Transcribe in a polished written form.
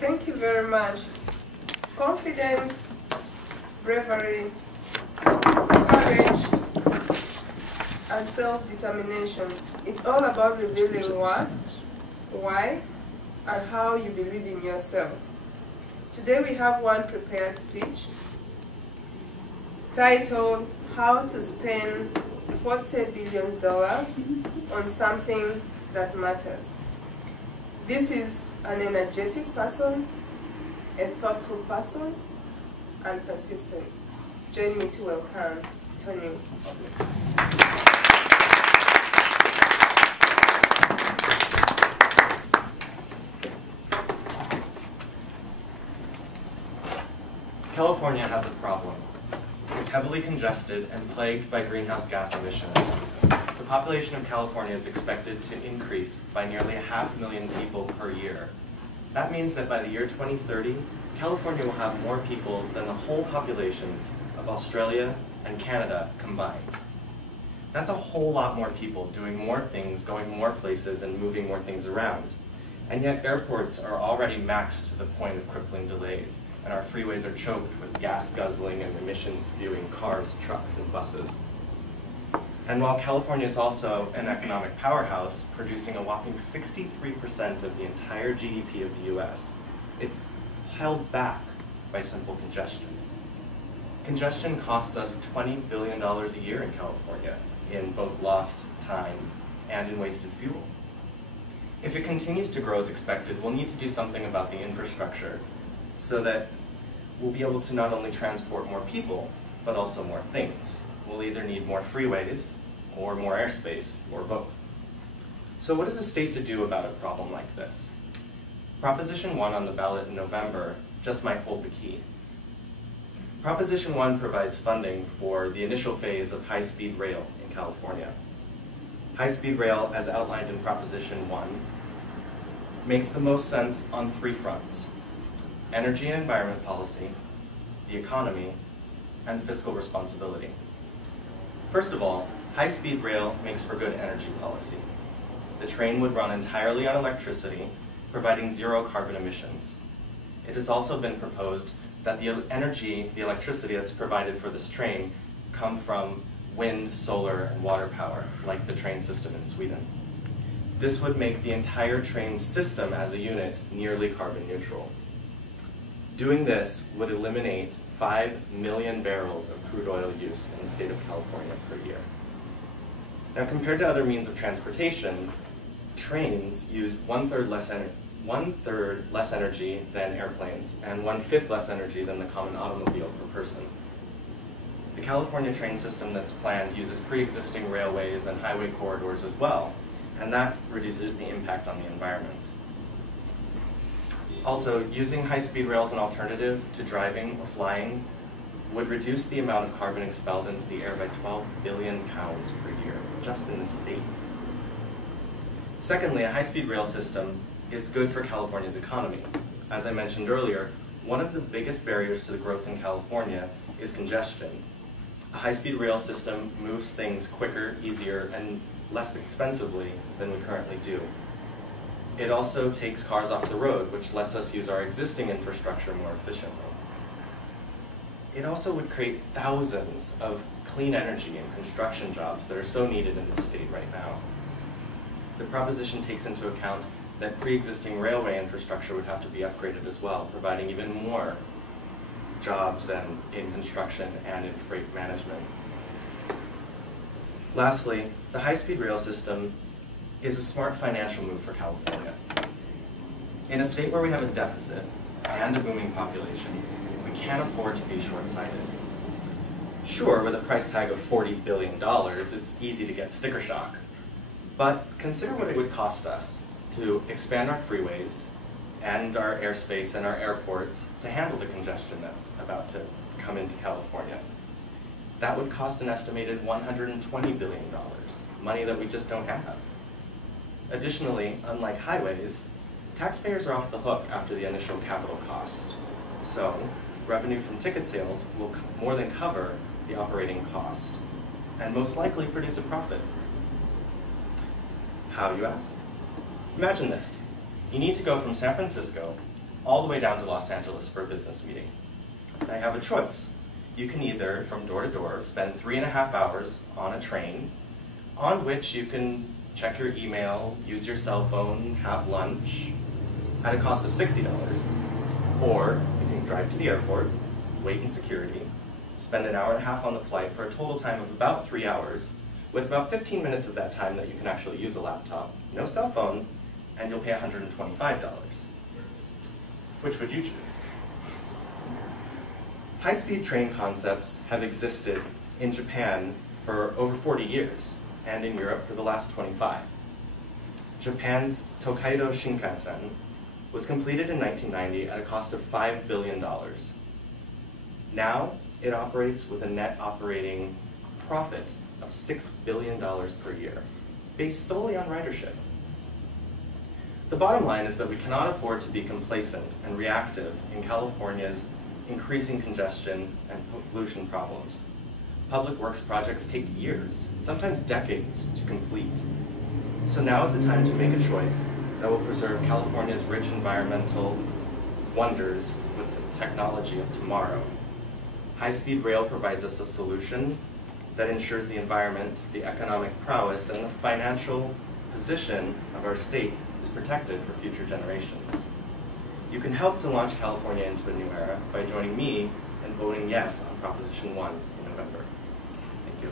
Thank you very much. Confidence, bravery, courage, and self-determination. It's all about revealing what, why, and how you believe in yourself. Today we have one prepared speech titled How to Spend $40 billion on Something That Matters. This is an energetic person, a thoughtful person, and persistent. Join me to welcome Tony. California has a problem. It's heavily congested and plagued by greenhouse gas emissions. The population of California is expected to increase by nearly 500,000 people per year. That means that by the year 2030, California will have more people than the whole populations of Australia and Canada combined. That's a whole lot more people doing more things, going more places, and moving more things around. And yet airports are already maxed to the point of crippling delays, and our freeways are choked with gas-guzzling and emissions-spewing cars, trucks, and buses. And while California is also an economic powerhouse, producing a whopping 63% of the entire GDP of the US, it's held back by simple congestion. Congestion costs us $20 billion a year in California, in both lost time and in wasted fuel. If it continues to grow as expected, we'll need to do something about the infrastructure so that we'll be able to not only transport more people, but also more things. We'll either need more freeways, or more airspace, or both. So what is the state to do about a problem like this? Proposition 1 on the ballot in November just might hold the key. Proposition 1 provides funding for the initial phase of high-speed rail in California. High-speed rail, as outlined in Proposition 1, makes the most sense on 3 fronts: energy and environment policy, the economy, and fiscal responsibility. First of all, high-speed rail makes for good energy policy. The train would run entirely on electricity, providing zero carbon emissions. It has also been proposed that the energy, the electricity that's provided for this train, come from wind, solar, and water power, like the train system in Sweden. This would make the entire train system as a unit nearly carbon neutral. Doing this would eliminate 5 million barrels of crude oil use in the state of California per year. Now, compared to other means of transportation, trains use one-third less energy than airplanes and 1/5 less energy than the common automobile per person. The California train system that's planned uses pre-existing railways and highway corridors as well, and that reduces the impact on the environment. Also, using high-speed rail as an alternative to driving or flying would reduce the amount of carbon expelled into the air by 12 billion pounds per year, just in the state. Secondly, a high-speed rail system is good for California's economy. As I mentioned earlier, one of the biggest barriers to the growth in California is congestion. A high-speed rail system moves things quicker, easier, and less expensively than we currently do. It also takes cars off the road, which lets us use our existing infrastructure more efficiently. It also would create thousands of clean energy and construction jobs that are so needed in this state right now. The proposition takes into account that pre-existing railway infrastructure would have to be upgraded as well, providing even more jobs in construction and in freight management. Lastly, the high-speed rail system is a smart financial move for California. In a state where we have a deficit and a booming population, we can't afford to be short-sighted. Sure, with a price tag of $40 billion, it's easy to get sticker shock. But consider what it would cost us to expand our freeways and our airspace and our airports to handle the congestion that's about to come into California. That would cost an estimated $120 billion, money that we just don't have. Additionally, unlike highways, taxpayers are off the hook after the initial capital cost. So, revenue from ticket sales will more than cover the operating cost, and most likely produce a profit. How, you ask? Imagine this. You need to go from San Francisco all the way down to Los Angeles for a business meeting. Now you have a choice. You can either, from door to door, spend 3.5 hours on a train, on which you can check your email, use your cell phone, have lunch, at a cost of $60. Or you can drive to the airport, wait in security, spend an hour and a half on the flight for a total time of about 3 hours, with about 15 minutes of that time that you can actually use a laptop, no cell phone, and you'll pay $125. Which would you choose? High-speed train concepts have existed in Japan for over 40 years, and in Europe for the last 25. Japan's Tokaido Shinkansen was completed in 1990 at a cost of $5 billion. Now, it operates with a net operating profit of $6 billion per year, based solely on ridership. The bottom line is that we cannot afford to be complacent and reactive in California's increasing congestion and pollution problems. Public works projects take years, sometimes decades, to complete. So now is the time to make a choice that will preserve California's rich environmental wonders with the technology of tomorrow. High-speed rail provides us a solution that ensures the environment, the economic prowess, and the financial position of our state is protected for future generations. You can help to launch California into a new era by joining me and voting yes on Proposition 1 in November. Thank you.